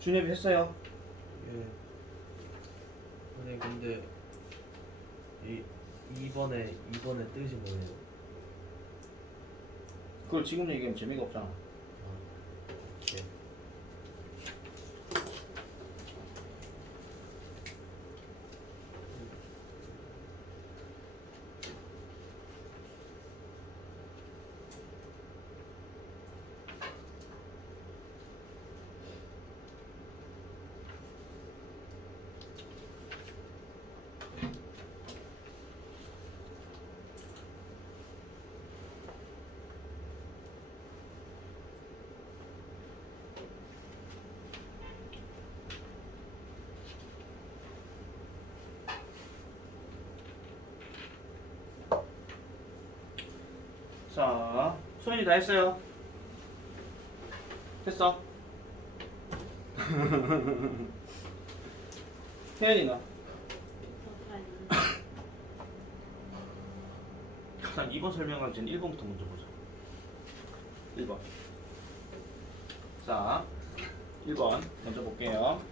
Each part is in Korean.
준엽이 했어요. 예. 아니 근데 이 2번의 뜻이 뭐예요? 그걸 지금 얘기하면 재미가 없잖아. 예. 자, 소연이 다 했어요. 됐어. 혜연이나. 일단 2번 설명하기 전에 1번부터 먼저 보자. 1번. 자, 1번 먼저 볼게요.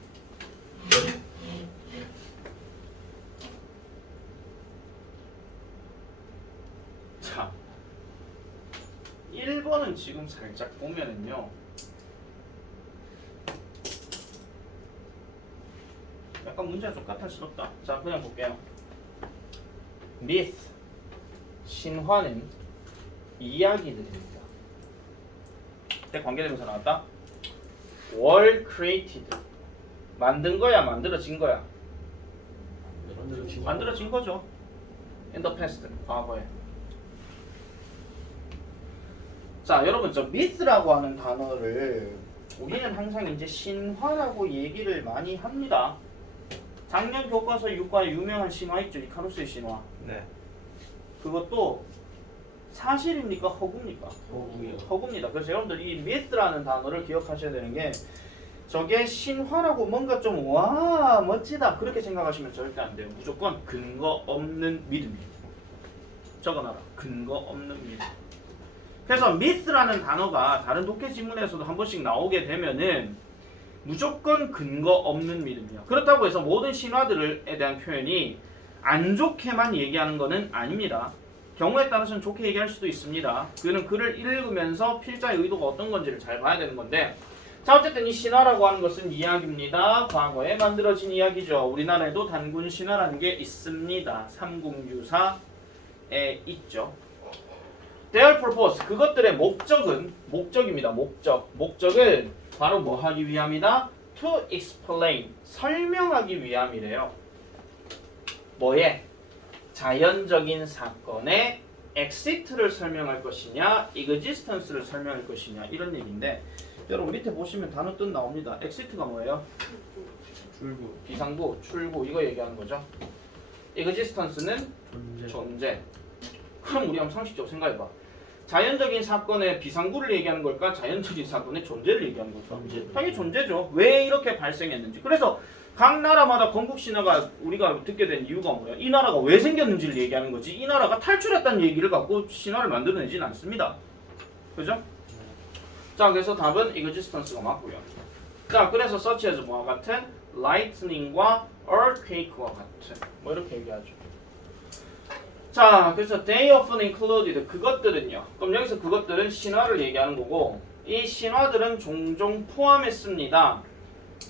자, 1번은 지금 살짝 보면은요. 약간 문제가 좀 까탈스럽다. 자, 그냥 볼게요. myth, 신화는 이야기들입니다. 때 관계대명사 나왔다. were created, 만든 거야, 만들어진 거야? 만들어진 거죠. in the past, 과거에. 자, 여러분, 저 myth라고 하는 단어를 우리는 항상 이제 신화라고 얘기를 많이 합니다. 작년 교과서 6과에 유명한 신화 있죠, 이카루스의 신화. 네. 그것도 사실입니까, 허구입니까? 허구요. 허구입니다. 그래서 여러분들 이 myth라는 단어를 기억하셔야 되는 게, 저게 신화라고 뭔가 좀 와 멋지다 그렇게 생각하시면 절대 안 돼요. 무조건 근거 없는 믿음이에요. 적어놔라. 근거 없는 믿음. 그래서 myth라는 단어가 다른 독해 지문에서도 한 번씩 나오게 되면은 무조건 근거 없는 믿음이야. 그렇다고 해서 모든 신화들에 대한 표현이 안 좋게만 얘기하는 것은 아닙니다. 경우에 따라서는 좋게 얘기할 수도 있습니다. 그는 글을 읽으면서 필자의 의도가 어떤 건지를 잘 봐야 되는 건데, 자, 어쨌든 이 신화라고 하는 것은 이야기입니다. 과거에 만들어진 이야기죠. 우리나라에도 단군 신화라는 게 있습니다. 삼국유사에 있죠. Their purpose, 그것들의 목적입니다. 목적은 바로 뭐 하기 위함이다? To explain, 설명하기 위함이래요. 뭐에? 자연적인 사건의 exit를 설명할 것이냐, existence를 설명할 것이냐, 이런 얘기인데, 여러분 밑에 보시면 단어 뜻 나옵니다. exit가 뭐예요? 출구. 비상구, 출구, 이거 얘기하는 거죠. existence는 존재. 그럼 우리 한번 상식적으로 생각해봐. 자연적인 사건의 비상구를 얘기하는 걸까? 자연적인 사건의 존재를 얘기하는 걸까? 당연히 존재죠. 왜 이렇게 발생했는지. 그래서 각 나라마다 건국 신화가 우리가 듣게 된 이유가 뭐야? 이 나라가 왜 생겼는지를 얘기하는 거지. 이 나라가 탈출했다는 얘기를 갖고 신화를 만들어내진 않습니다. 그죠? 자, 그래서 답은 existence가 맞고요. 자, 그래서 such as 뭐와 같은 lightning과 earthquake와 같은 뭐 이렇게 얘기하죠. 자, 그래서 they often included, 그것들은요. 그럼 여기서 그것들은 신화를 얘기하는 거고, 이 신화들은 종종 포함했습니다.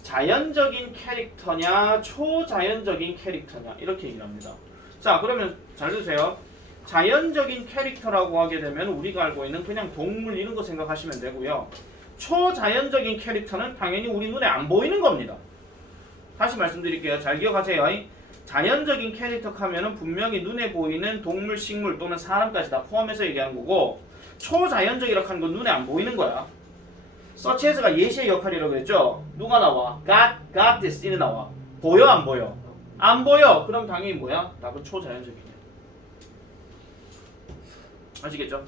자연적인 캐릭터냐 초자연적인 캐릭터냐 이렇게 얘기를 합니다. 자, 그러면 잘 들으세요. 자연적인 캐릭터라고 하게 되면 우리가 알고 있는 그냥 동물 이런 거 생각하시면 되고요. 초자연적인 캐릭터는 당연히 우리 눈에 안 보이는 겁니다. 다시 말씀드릴게요. 잘 기억하세요. 자연적인 캐릭터 하면은 분명히 눈에 보이는 동물, 식물 또는 사람까지 다 포함해서 얘기하는 거고, 초자연적이라고 하는 건 눈에 안 보이는 거야. such as가 예시의 역할이라고 했죠. 누가 나와? got this 이는 나와. 보여 안 보여? 안 보여. 그럼 당연히 뭐야? 답은 초자연적이냐. 아시겠죠?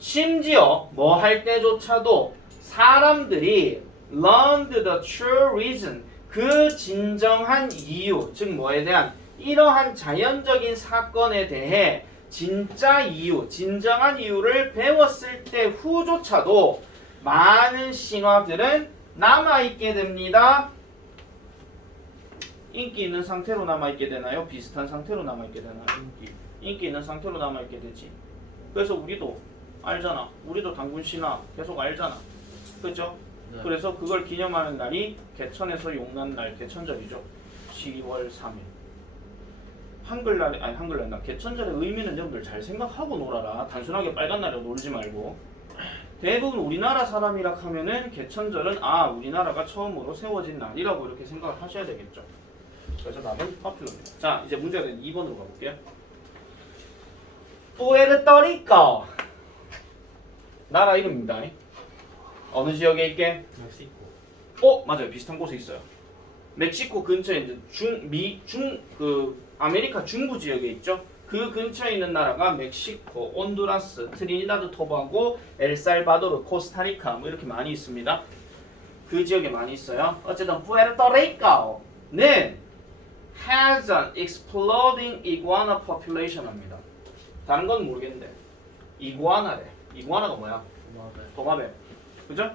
심지어 뭐 할 때조차도 사람들이 learned the true reason, 그 진정한 이유, 즉 뭐에 대한 이러한 자연적인 사건에 대해 진짜 이유, 진정한 이유를 배웠을 때 후조차도 많은 신화들은 남아있게 됩니다. 인기 있는 상태로 남아있게 되나요? 비슷한 상태로 남아있게 되나요? 인기 있는 상태로 남아있게 되지. 그래서 우리도 알잖아. 우리도 당군 신화 계속 알잖아. 그죠? 네. 그래서 그걸 기념하는 날이 개천에서 용난 날, 개천절이죠. 10월 3일. 한글날, 아니 한글날 날. 개천절의 의미는 여러분들 잘 생각하고 놀아라. 단순하게 빨간 날에 놀지 말고. 대부분 우리나라 사람이라 하면은 개천절은 아 우리나라가 처음으로 세워진 날이라고 이렇게 생각을 하셔야 되겠죠. 그래서 답은 파퓰러입니다. 자 이제 문제가 된 2번으로 가볼게요. 푸에르토리코 나라 이름입니다. 어느 지역에 있게? 멕시코. 맞아요. 비슷한 곳에 있어요. 멕시코 근처에 이제 아메리카 중부 지역에 있죠. 그 근처에 있는 나라가 멕시코, 온두라스, 트리니다드 토바고, 엘살바도르, 코스타리카 뭐 이렇게 많이 있습니다. 그 지역에 많이 있어요. 어쨌든 푸에르토리코는 has an exploding iguana population 합니다. 다른 건 모르겠는데 이구아나래. 이구아나가 뭐야? 도마뱀. 그죠?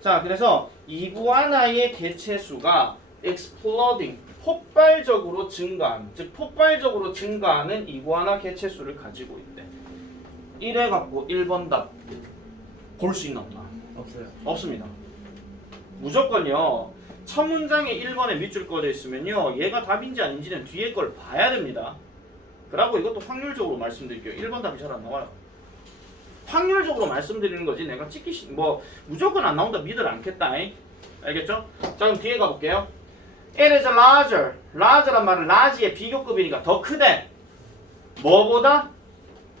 자, 그래서 이구아나의 개체수가 exploding 폭발적으로 증가한, 즉 폭발적으로 증가하는 이구아나 개체수를 가지고 있대. 이래 갖고 1번 답 볼 수 있나 없나? 없어요. 없습니다. 무조건요. 첫 문장에 1번에 밑줄 꺼져 있으면요. 얘가 답인지 아닌지는 뒤에 걸 봐야 됩니다. 그리고 이것도 확률적으로 말씀드릴게요. 1번 답이 잘 안 나와요. 확률적으로 말씀드리는 거지 내가 뭐 무조건 안 나온다 믿을 않겠다. 알겠죠? 자 그럼 뒤에 가볼게요. It is larger. larger란 말은 large의 비교급이니까 더 크대. 뭐보다?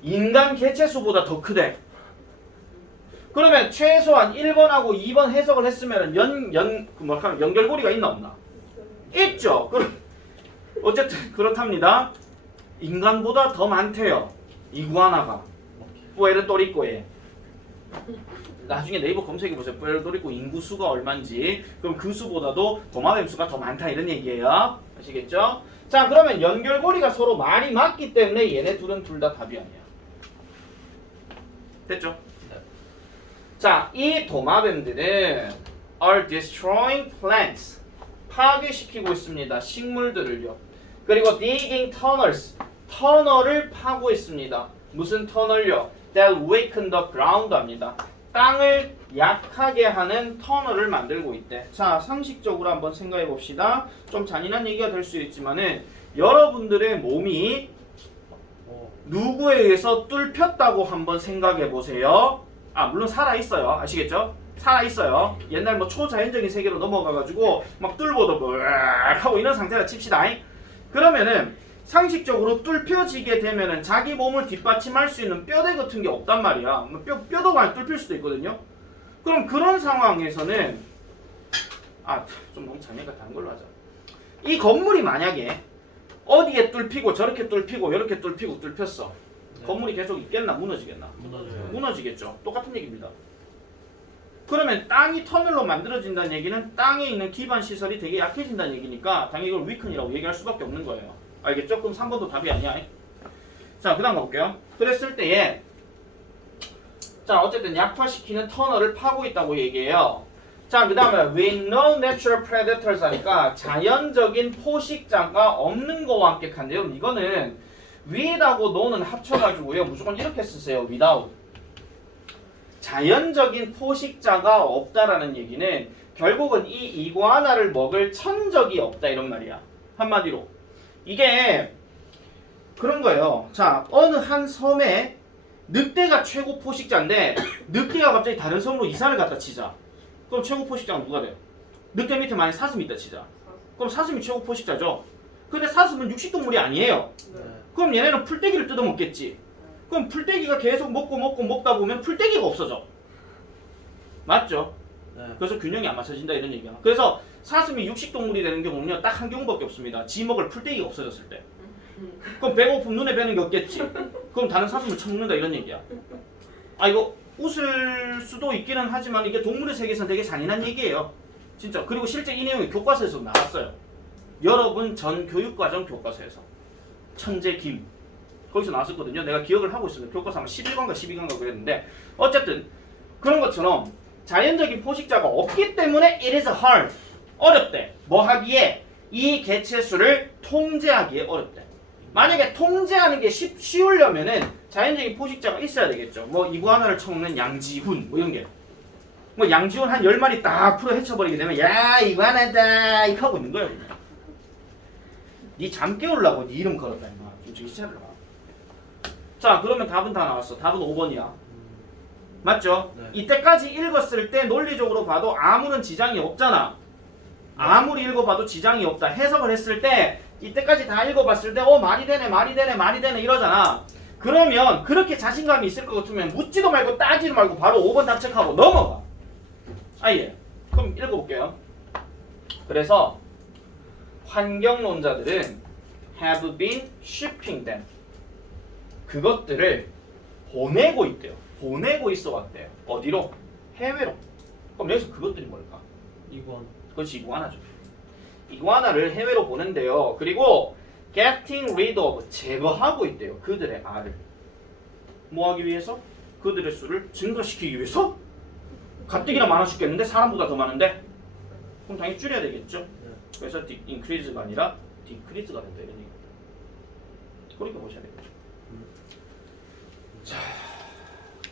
인간 개체수보다 더 크대. 그러면 최소한 1번하고 2번 해석을 했으면 연결고리가 있나 없나? 있죠. 그럼 어쨌든 그렇답니다. 인간보다 더 많대요. 이구아나가. 푸에르토리코에. 나중에 네이버 검색해보세요. 푸에르토리코 인구수가 얼마인지. 그럼 그 수보다도 도마뱀 수가 더 많다 이런 얘기예요. 아시겠죠? 자 그러면 연결고리가 서로 말이 맞기 때문에 얘네 둘은 둘 다 답이 아니야. 됐죠? 네. 자, 이 도마뱀들은 are destroying plants. 파괴시키고 있습니다. 식물들을요. 그리고 digging tunnels. 터널을 파고 있습니다. 무슨 터널요? That weaken the ground 합니다. 땅을 약하게 하는 터널을 만들고 있대. 자, 상식적으로 한번 생각해 봅시다. 좀 잔인한 얘기가 될 수 있지만은 여러분들의 몸이 누구에 의해서 뚫혔다고 한번 생각해 보세요. 아, 물론 살아 있어요. 아시겠죠? 살아 있어요. 옛날 뭐 초자연적인 세계로 넘어가가지고 막 뚫고도 뭐 하고 이런 상태라 칩시다. 그러면은 상식적으로 뚫혀지게 되면은 자기 몸을 뒷받침할 수 있는 뼈대 같은 게 없단 말이야. 뼈도 많이 뚫힐 수도 있거든요. 그럼 그런 상황에서는 좀 너무 장애가 다른 걸로 하자. 이 건물이 만약에 어디에 뚫히고 저렇게 뚫히고 이렇게 뚫히고 뚫혔어. 네. 건물이 계속 있겠나 무너지겠나? 무너져요. 무너지겠죠. 똑같은 얘기입니다. 그러면 땅이 터널로 만들어진다는 얘기는 땅에 있는 기반 시설이 되게 약해진다는 얘기니까 당연히 이걸 위큰이라고 얘기할 수밖에 없는 거예요. 알겠죠? 그럼 3번도 답이 아니야. 자, 그 다음 가볼게요. 그랬을 때에 자, 어쨌든 약화시키는 터널을 파고 있다고 얘기해요. 자, 그 다음에 with no natural predators 하니까 자연적인 포식자가 없는 거와 함께 간대요. 이거는 with하고 no는 합쳐가지고요. 무조건 이렇게 쓰세요. without. 자연적인 포식자가 없다라는 얘기는 결국은 이 이구아나를 먹을 천적이 없다 이런 말이야. 한마디로. 이게 그런 거예요. 자, 어느 한 섬에 늑대가 최고 포식자인데 늑대가 갑자기 다른 섬으로 이사를 갔다 치자. 그럼 최고 포식자는 누가 돼요? 늑대 밑에 만약 사슴이 있다 치자. 그럼 사슴이 최고 포식자죠. 근데 사슴은 육식동물이 아니에요. 네. 그럼 얘네는 풀떼기를 뜯어먹겠지. 그럼 풀떼기가 계속 먹다 보면 풀떼기가 없어져. 맞죠? 네. 그래서 균형이 안 맞춰진다 이런 얘기야. 그래서 사슴이 육식동물이 되는 경우는 딱 한 경우밖에 없습니다. 지 먹을 풀떼기가 없어졌을 때. 그럼 배고픔 눈에 뵈는 게 없겠지. 그럼 다른 사슴을 처먹는다 이런 얘기야. 이거 웃을 수도 있기는 하지만 이게 동물의 세계에서는 되게 잔인한 얘기예요. 진짜. 그리고 실제 이 내용이 교과서에서 나왔어요. 여러분 전 교육과정 교과서에서. 천재 김. 거기서 나왔었거든요. 내가 기억을 하고 있어요. 교과서 아마 11권가 12권가 그랬는데 어쨌든 그런 것처럼 자연적인 포식자가 없기 때문에 it is hard. 어렵대. 뭐 하기에? 이 개체수를 통제하기에 어렵대. 만약에 통제하는 게 쉬우려면은 자연적인 포식자가 있어야 되겠죠. 뭐 이구아나를 처먹는 양지훈 뭐 이런 게. 뭐 양지훈 한 10마리 딱 풀어 헤쳐버리게 되면 야 이구아나다 이렇게 하고 있는 거예요. 그냥. 니 잠 깨우려고 니 이름 걸었다 임마. 좀 정신 차려라. 자 그러면 답은 다 나왔어. 답은 5번이야. 맞죠? 네. 이때까지 읽었을 때 논리적으로 봐도 아무런 지장이 없잖아. 아무리 읽어봐도 지장이 없다. 해석을 했을 때 이때까지 다 읽어봤을 때 말이 되네 말이 되네 말이 되네 이러잖아. 그러면 그렇게 자신감이 있을 것 같으면 묻지도 말고 따지도 말고 바로 5번 답 체크하고 넘어가. 아예. 그럼 읽어볼게요. 그래서 환경론자들은 have been shipping them. 그것들을 보내고 있대요. 보내고 있어 왔대요. 어디로? 해외로. 그럼 여기서 그것들이 뭘까? 이건 그렇지 이구아나죠. 이구아나를 해외로 보낸대요. 그리고 getting rid of 제거하고 있대요. 그들의 알을. 뭐 하기 위해서? 그들의 수를 증가시키기 위해서? 가뜩이나 많아 죽겠는데 사람보다 더 많은데? 그럼 당연히 줄여야 되겠죠. 네. 그래서 increase가 아니라 decrease가 된다 이런 얘기입니다. 그렇게 보셔야 되겠죠. 자,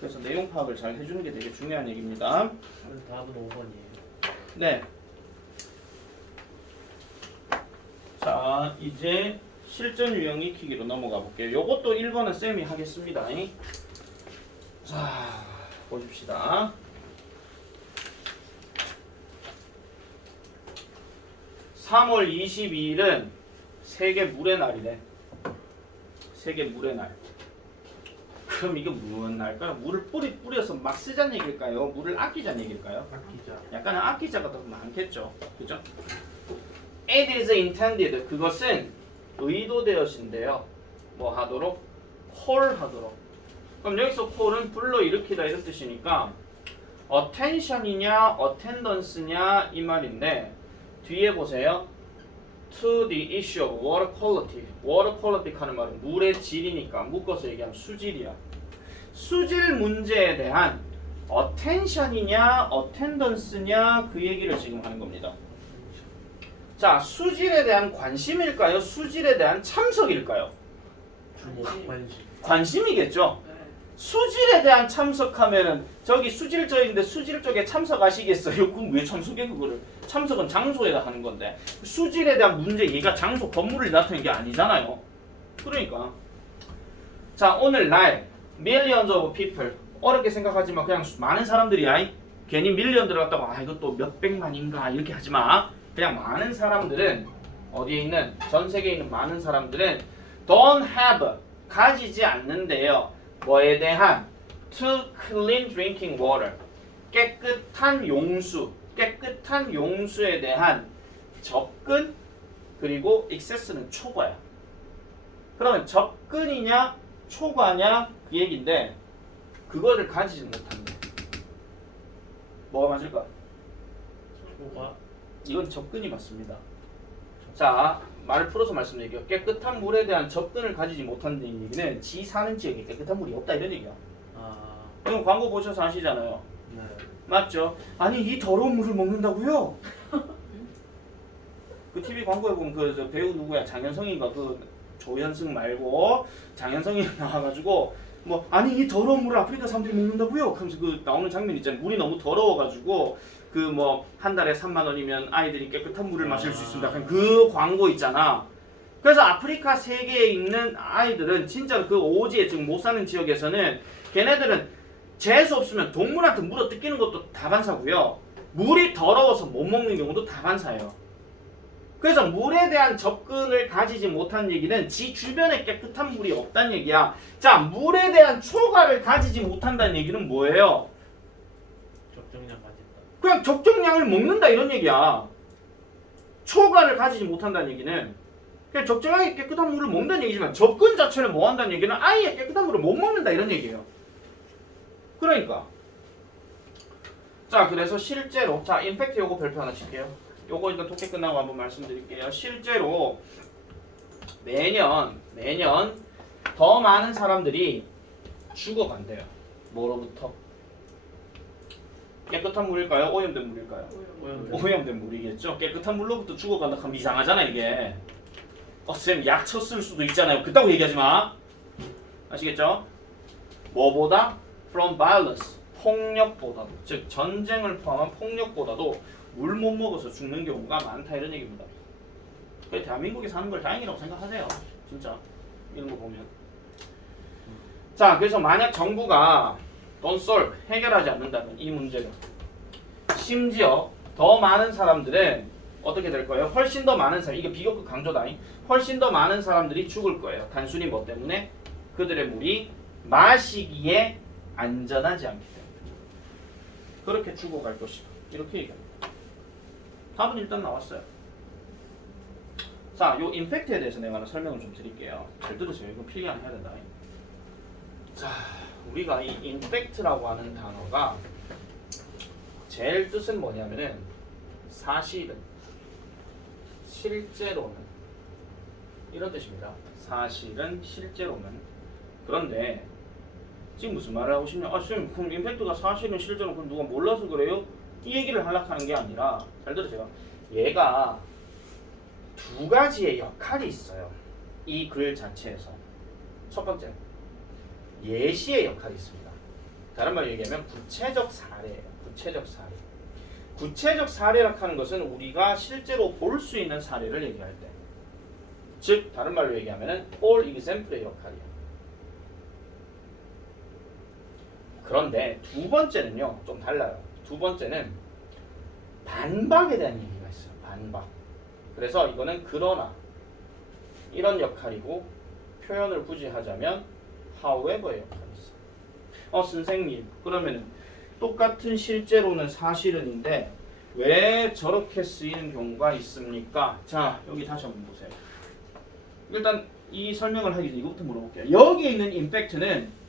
그래서 내용 파악을 잘 해주는 게 되게 중요한 얘기입니다. 그래서 답은 5번이에요. 네. 자, 이제 실전 유형 익히기로 넘어가 볼게요. 요것도 1번은 쌤이 하겠습니다. 자, 보십시다. (3월 22일은) 세계 물의 날이래. 세계 물의 날. 그럼 이게 무슨 날까요? 물을 뿌려서 막 쓰자는 얘기일까요? 물을 아끼자는 얘기일까요? 아끼자. 약간은 아끼자가 더 많겠죠. 그죠? It is intended. 그것은 의도되어진대요. 뭐 하도록? call 하도록. 그럼 여기서 call은 불러일으키다 이런 뜻이니까 attention이냐 attendance냐 이 말인데 뒤에 보세요. To the issue of water quality. water quality 하는 말은 물의 질이니까 묶어서 얘기하면 수질이야. 수질 문제에 대한 attention이냐 attendance냐 그 얘기를 지금 하는 겁니다. 자, 수질에 대한 관심일까요? 수질에 대한 참석일까요? 주목 관심. 관심이겠죠. 수질에 대한 참석하면은 저기 수질적인데 수질 쪽에 참석하시겠어요? 그럼 왜 참석해 그거를? 참석은 장소에다 하는 건데 수질에 대한 문제 얘가 장소 건물을 나타내는 게 아니잖아요. 그러니까 자 오늘날 millions of people 어렵게 생각하지마. 그냥 많은 사람들이야. 괜히 밀리언 들어갔다고 이것도 몇백만인가 이렇게 하지마. 그냥 많은 사람들은 어디에 있는 전 세계에 있는 많은 사람들은 don't have 가지지 않는데요. 뭐에 대한 to clean drinking water 깨끗한 용수 깨끗한 용수에 대한 접근 그리고 access는 초과야. 그러면 접근이냐 초과냐 그 얘기인데 그거를 가지지 못한대. 뭐가 맞을까? 초과. 이건 접근이 맞습니다. 자, 말을 풀어서 말씀드릴게요. 깨끗한 물에 대한 접근을 가지지 못한다는 얘기는 지 사는 지역에 깨끗한 물이 없다 이런 얘기야. 이건 광고 보셔서 아시잖아요. 네. 맞죠? 아니 이 더러운 물을 먹는다고요? 그 TV 광고에 보면 그 배우 누구야? 장현성인가 그 조현승 말고 장현성이 나와가지고 뭐 아니 이 더러운 물을 아프리카 사람들이 먹는다고요? 하면서 그 나오는 장면 있잖아요. 물이 너무 더러워가지고 그 뭐 한 달에 3만 원이면 아이들이 깨끗한 물을 마실 수 있습니다. 그 광고 있잖아. 그래서 아프리카 세계에 있는 아이들은 진짜로 그 오지에 지금 못 사는 지역에서는 걔네들은 재수 없으면 동물한테 물어 뜯기는 것도 다반사고요. 물이 더러워서 못 먹는 경우도 다반사예요. 그래서 물에 대한 접근을 가지지 못한 얘기는 지 주변에 깨끗한 물이 없다는 얘기야. 자, 물에 대한 초과를 가지지 못한다는 얘기는 뭐예요? 적정량 가진다. 그냥 적정량을 먹는다 이런 얘기야. 초과를 가지지 못한다는 얘기는 그냥 적정하게 깨끗한 물을 먹는다는 얘기지만 접근 자체를 뭐 한다는 얘기는 아예 깨끗한 물을 못 먹는다 이런 얘기예요. 그러니까 자 그래서 실제로 자 임팩트 요거 별표 하나 칠게요. 요거 일단 독해 끝나고 한번 말씀드릴게요. 실제로 매년 더 많은 사람들이 죽어간대요. 뭐로부터? 깨끗한 물일까요? 오염된 물일까요? 오염된 오염된 물이겠죠. 깨끗한 물로부터 죽어간다 하면 이상하잖아 이게. 쌤 약 쳤을 수도 있잖아요. 그따고 얘기하지 마. 아시겠죠? 뭐보다? From violence. 폭력보다도. 즉 전쟁을 포함한 폭력보다도 물 못 먹어서 죽는 경우가 많다 이런 얘기입니다. 그래서 대한민국에 사는 걸 다행이라고 생각하세요. 진짜 이런 거 보면. 자, 그래서 만약 정부가 don't solve, 해결하지 않는다면 이 문제를 심지어 더 많은 사람들은 어떻게 될 거예요? 훨씬 더 많은 사람, 이게 비교급 강조다. 훨씬 더 많은 사람들이 죽을 거예요. 단순히 뭐 때문에? 그들의 물이 마시기에 안전하지 않기 때문에. 그렇게 죽어갈 것이다. 이렇게 얘기합니다. 답은 일단 나왔어요. 자, 요 임팩트에 대해서 내가 하나 설명을 좀 드릴게요. 잘 들으세요. 이거 필기안 해야 된다. 자, 우리가 이 임팩트라고 하는 단어가 제일 뜻은 뭐냐면은 사실은, 실제로는 이런 뜻입니다. 사실은, 실제로는. 그런데 지금 무슨 말을 하고 싶냐? 아, 쌤, 그럼 임팩트가 사실은, 실제로는 그럼 누가 몰라서 그래요? 이 얘기를 하려고 하는 게 아니라, 잘 들으세요. 얘가 두 가지의 역할이 있어요. 이 글 자체에서. 첫 번째, 예시의 역할이 있습니다. 다른 말로 얘기하면 구체적 사례예요. 구체적 사례. 구체적 사례라고 하는 것은 우리가 실제로 볼 수 있는 사례를 얘기할 때, 즉 다른 말로 얘기하면 all example의 역할이에요. 그런데 두 번째는요, 좀 달라요. 두 번째는 반박에 대한 얘기가 있어요. 반박. 그래서 이거는 그러나 이런 역할이고, 표현을 굳이 하자면 however의 역할이 있어요. 선생님, 그러면 똑같은 실제로는 사실은인데 왜 저렇게 쓰이는 경우가 있습니까? 자, 여기 다시 한번 보세요. 일단 이 설명을 하기 전에 이것부터 물어볼게요. 여기 있는 임팩트는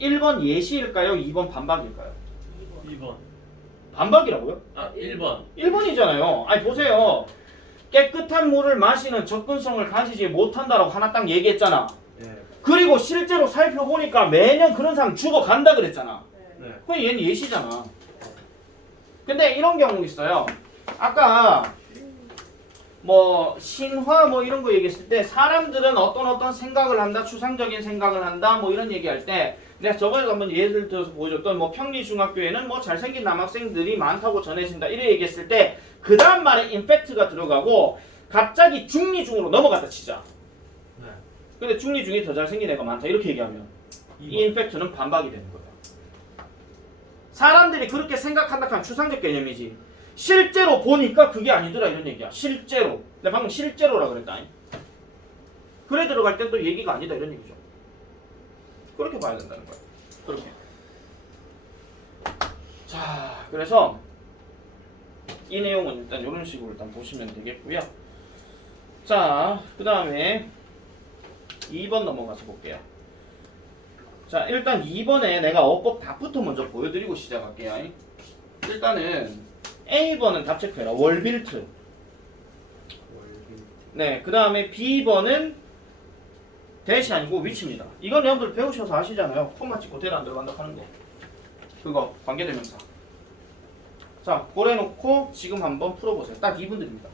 1번 예시일까요? 2번 반박일까요? 2번. 반박이라고요? 아 1번. 1번이잖아요. 아니 보세요. 깨끗한 물을 마시는 접근성을 가지지 못한다라고 하나 딱 얘기했잖아. 네. 그리고 실제로 살펴보니까 매년 그런 사람 죽어간다 그랬잖아. 네. 그럼 얘는 예시잖아. 근데 이런 경우 있어요. 아까 뭐 신화 뭐 이런 거 얘기했을 때 사람들은 어떤 생각을 한다, 추상적인 생각을 한다, 뭐 이런 얘기할 때 내가 저번에도 한번 예를 들어서 보여줬던 뭐 평리중학교에는 뭐 잘생긴 남학생들이 많다고 전해진다 이렇게 얘기했을 때 그 다음 말에 임팩트가 들어가고 갑자기 중리중으로 넘어갔다 치자. 네. 근데 중리중이 더 잘생긴 애가 많다 이렇게 얘기하면 이 임팩트는 반박이 되는 거예요. 사람들이 그렇게 생각한다 하면 추상적 개념이지. 실제로 보니까 그게 아니더라 이런 얘기야. 실제로. 내가 방금 실제로라 그랬다. 그래 들어갈 땐 또 얘기가 아니다 이런 얘기죠. 그렇게 봐야 된다는 거야. 그렇게. 자, 그래서 이 내용은 일단 이런 식으로 일단 보시면 되겠고요. 자, 그 다음에 2번 넘어가서 볼게요. 자, 일단 2번에 내가 어법 답부터 먼저 보여드리고 시작할게요. 일단은 A번은 답 체크해라. 월빌트. 네, 그 다음에 B번은 대시 아니고 위치입니다. 이건 여러분들 배우셔서 아시잖아요. 콤마 찍고 대를 안 들어간다 하는 거. 그거 관계대명사. 자, 고래놓고 지금 한번 풀어보세요. 딱 2분 드립니다.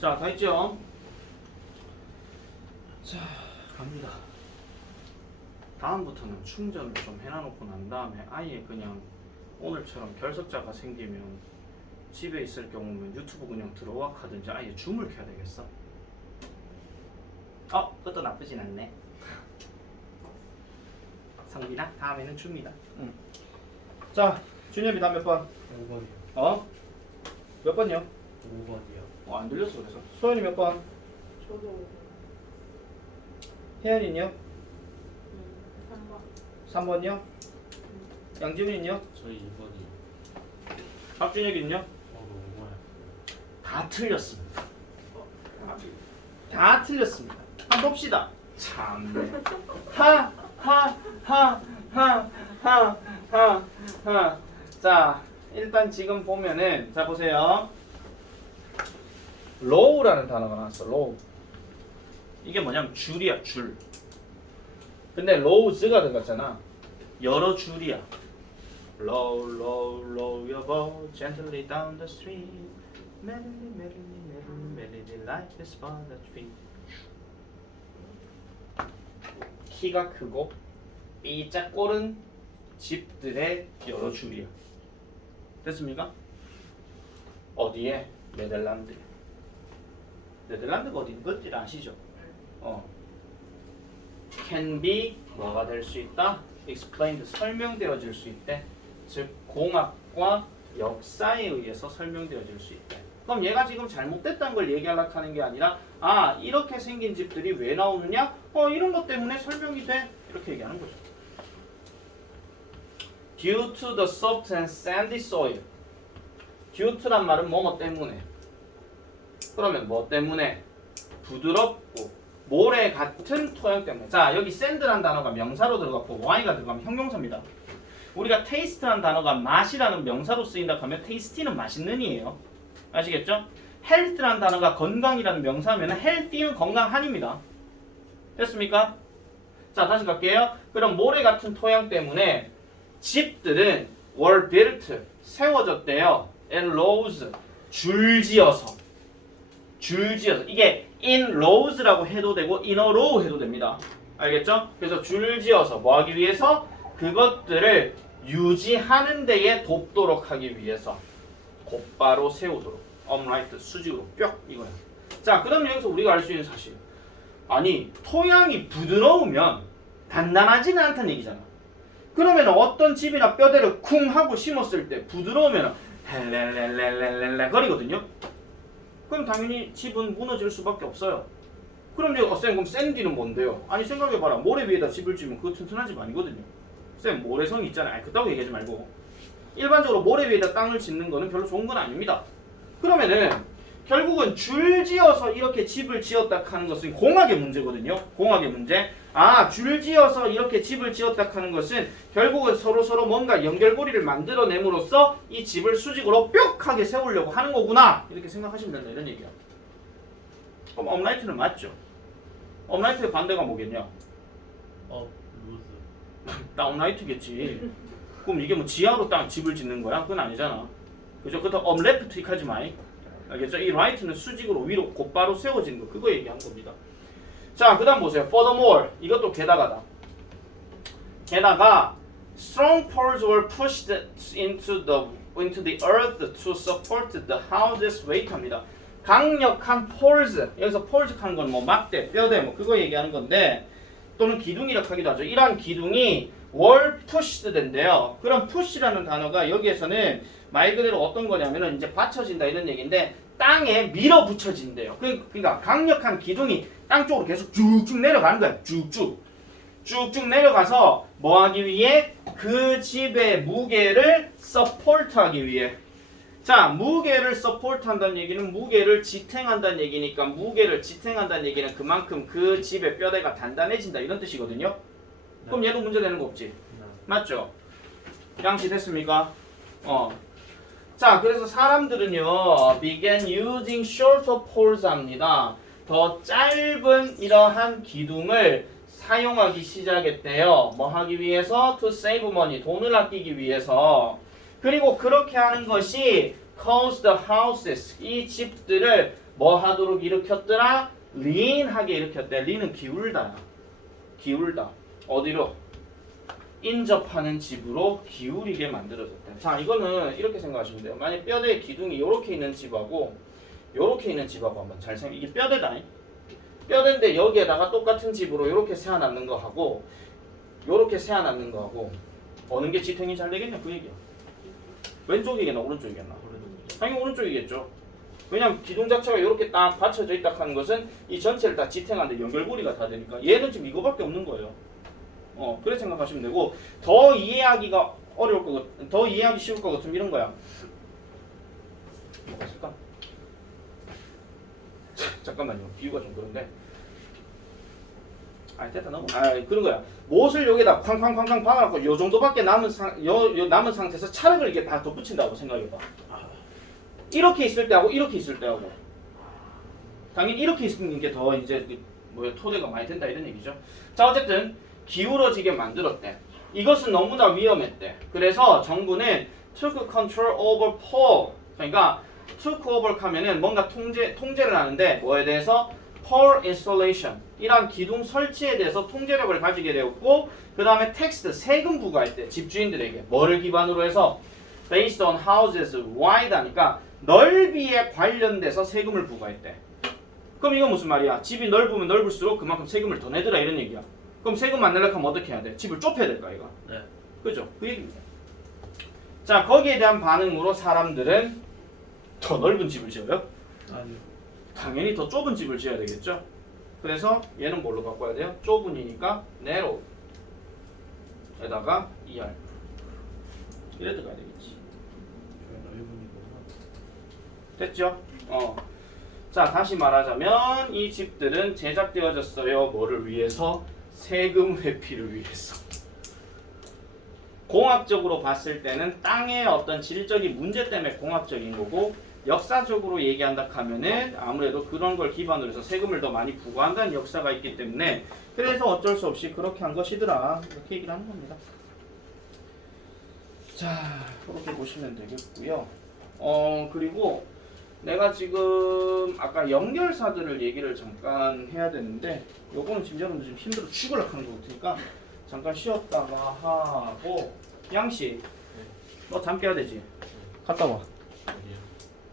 자, 다 있죠? 자, 갑니다. 다음부터는 충전을 좀 해놔놓고 난 다음에 아예 그냥 오늘처럼 결석자가 생기면 집에 있을 경우면 유튜브 그냥 들어와 하든지 아예 줌을 켜야 되겠어. 그것도 나쁘진 않네. 성빈아, 다음에는 줍니다. 응. 자, 준엽이 다음 몇 번? 5번이요. 몇 번요? 5번이요. 안 들렸어 그래서. 소연이 몇 번? 저도 혜연이는요? 3번. 3번이요? 양지훈이는요? 저희 2번이요. 박준혁이는요? 저도 5번이요. 다 틀렸습니다. 다 틀렸습니다. 한번 봅시다. 참네. 하. 자, 일단 지금 보면은 자 보세요. low라는 단어가 나왔어. low. 이게 뭐냐면 줄이야, 줄. 근데 lows가 들어갔잖아. 여러 줄이야. Low, low, low your boat gently down the stream. Merrily, merrily, merrily, merrily like the spotted tree. 키가 크고 삐짝 꼬른 집들의 여러 줄이야. 됐습니까? 어디에? 네덜란드. 네덜란드가 어디 건지 아시죠? Can be 뭐가 될 수 있다? Explained 설명되어질 수 있대. 즉 공학과 역사에 의해서 설명되어질 수 있대. 그럼 얘가 지금 잘못됐다는 걸 얘기하려고 하는 게 아니라 이렇게 생긴 집들이 왜 나오느냐? 이런 것 때문에 설명이 돼. 이렇게 얘기하는 거죠. Due to the soft and sandy soil. Due to란 말은 뭐뭐 때문에. 그러면 뭐 때문에? 부드럽고 모래 같은 토양 때문에. 자, 여기 sand란 단어가 명사로 들어갔고 y가 들어가면 형용사입니다. 우리가 taste란 단어가 맛이라는 명사로 쓰인다 하면 tasty는 맛있는이에요. 아시겠죠? health란 단어가 건강이라는 명사면 healthy는 건강한입니다. 됐습니까? 자, 다시 갈게요. 그럼 모래 같은 토양 때문에 집들은 were built 세워졌대요. in rows 줄지어서 이게 in rows라고 해도 되고 in a row 해도 됩니다. 알겠죠? 그래서 줄지어서 뭐 하기 위해서? 그것들을 유지하는 데에 돕도록 하기 위해서 곧바로 세우도록 upright 수직으로 뿅 이거야. 자, 그럼 여기서 우리가 알 수 있는 사실, 아니 토양이 부드러우면 단단하지는 않다는 얘기잖아. 그러면 어떤 집이나 뼈대를 쿵 하고 심었을 때 부드러우면 헬렐렐렐렐렐 거리거든요. 그럼 당연히 집은 무너질 수밖에 없어요. 그럼 이제 쌤 그럼 샌디는 뭔데요? 아니 생각해봐라. 모래 위에다 집을 지으면 그거 튼튼한 집 아니거든요. 쌤 모래성이 있잖아요. 그따고 얘기하지 말고 일반적으로 모래 위에다 땅을 짓는 거는 별로 좋은 건 아닙니다. 그러면은 결국은 줄지어서 이렇게 집을 지었다 하는 것은 공학의 문제거든요. 공학의 문제. 줄지어서 이렇게 집을 지었다 하는 것은 결국은 서로 뭔가 연결고리를 만들어냄으로써 이 집을 수직으로 뾱하게 세우려고 하는 거구나. 이렇게 생각하시면 된다. 이런 얘기야. 그럼 업라이트는 맞죠? 업라이트의 반대가 뭐겠냐? 루즈. 다운라이트겠지. 그럼 이게 뭐 지하로 땅 집을 짓는 거야? 그건 아니잖아. 그죠? 그렇다고 업레프트 하지 마이. 알겠죠? 이 라이트는 수직으로 위로 곧바로 세워지는 거. 그거 얘기한 겁니다. 자, 그 다음 보세요. Furthermore. 이것도 게다가다. 게다가 strong poles were pushed into the earth to support the house's weight 합니다. 강력한 poles. 여기서 poles 하는 건 뭐 막대, 뼈대 뭐 그거 얘기하는 건데 또는 기둥이라고 하기도 하죠. 이러한 기둥이 were pushed 된대요. 그럼 push라는 단어가 여기에서는 말 그대로 어떤 거냐면은 이제 받쳐진다 이런 얘기인데 땅에 밀어붙여진대요. 그러니까 강력한 기둥이 땅 쪽으로 계속 쭉쭉 내려가는 거야. 쭉쭉 내려가서 뭐 하기 위해? 그 집의 무게를 서포트하기 위해. 자, 무게를 서포트한다는 얘기는 무게를 지탱한다는 얘기니까 무게를 지탱한다는 얘기는 그만큼 그 집의 뼈대가 단단해진다 이런 뜻이거든요. 그럼 얘도 문제되는 거 없지? 맞죠? 양치됐습니까? 자, 그래서 사람들은요 began using shorter poles 합니다. 더 짧은 이러한 기둥을 사용하기 시작했대요. 뭐 하기 위해서? To save money. 돈을 아끼기 위해서. 그리고 그렇게 하는 것이 cause the houses. 이 집들을 뭐 하도록 일으켰더라? 린하게 일으켰대. 린은 기울다. 기울다. 어디로? 인접하는 집으로 기울이게 만들어졌대. 자, 이거는 이렇게 생각하시면 돼요. 만약 뼈대의 기둥이 이렇게 있는 집하고 이렇게 있는 집하고 한번 잘 생각. 이게 뼈대다. 뼈대인데 여기에다가 똑같은 집으로 이렇게 세워놨는 거하고 이렇게 세워놨는 거하고 어느 게 지탱이 잘 되겠냐 그 얘기야. 왼쪽이겠나 오른쪽이겠나? 당연히 오른쪽이겠죠. 왜냐면 기둥 자체가 이렇게 딱 받쳐져 있다 하는 것은 이 전체를 다 지탱하는데 연결고리가 다 되니까 얘는 지금 이거밖에 없는 거예요. 그렇게 생각하시면 되고 더 이해하기가 어려울 것 같, 더 이해하기 쉬울 것 같으면 이런 거야. 뭐가 있을까? 잠깐만요. 비유가 좀 그런데. 됐다 너무. 그런 거야. 못을 여기다 쾅쾅쾅쾅 박아놓고 요 정도밖에 남은 남은 상태에서 찰흙을 이게 다 덧붙인다고 생각해봐. 이렇게 있을 때하고 이렇게 있을 때하고 당연히 이렇게 있는 게 더 이제 토대가 많이 된다 이런 얘기죠. 자 어쨌든 기울어지게 만들었대. 이것은 너무나 위험했대. 그래서 정부는 took control over pole. 그러니까 took over 하면은 뭔가 통제를 하는데 뭐에 대해서 pole installation 이란 기둥 설치에 대해서 통제력을 가지게 되었고 그 다음에 텍스트 세금 부과했대. 집주인들에게 뭐를 기반으로 해서 based on houses wide 하니까 넓이에 관련돼서 세금을 부과했대. 그럼 이건 무슨 말이야? 집이 넓으면 넓을수록 그만큼 세금을 더 내더라 이런 얘기야. 그럼 세금 안 내려면 어떻게 해야 돼? 집을 좁혀야 될까 이거? 네. 그죠? 그 얘기입니다. 자 거기에 대한 반응으로 사람들은 더 넓은 집을 지어요? 아니요. 당연히 더 좁은 집을 지어야 되겠죠? 그래서 얘는 뭘로 바꿔야 돼요? 좁은이니까 narrow 에다가 ER 이래 들어가야 되겠지. 넓은이구나. 됐죠? 자 다시 말하자면 이 집들은 제작되어졌어요. 뭐를 위해서? 세금 회피를 위해서. 공학적으로 봤을 때는 땅의 어떤 질적인 문제 때문에 공학적인 거고 역사적으로 얘기한다 하면은 아무래도 그런 걸 기반으로 해서 세금을 더 많이 부과한다는 역사가 있기 때문에 그래서 어쩔 수 없이 그렇게 한 것이더라 이렇게 얘기를 하는 겁니다. 자 그렇게 보시면 되겠고요. 그리고 내가 지금 아까 연결사들을 얘기를 잠깐 해야 되는데 요거는 지금 여러분들 좀 힘들어 죽으려고 하는 것 같으니까 잠깐 쉬었다가 하고 양씨 너 잠 깨야 되지? 갔다 와. 어디요?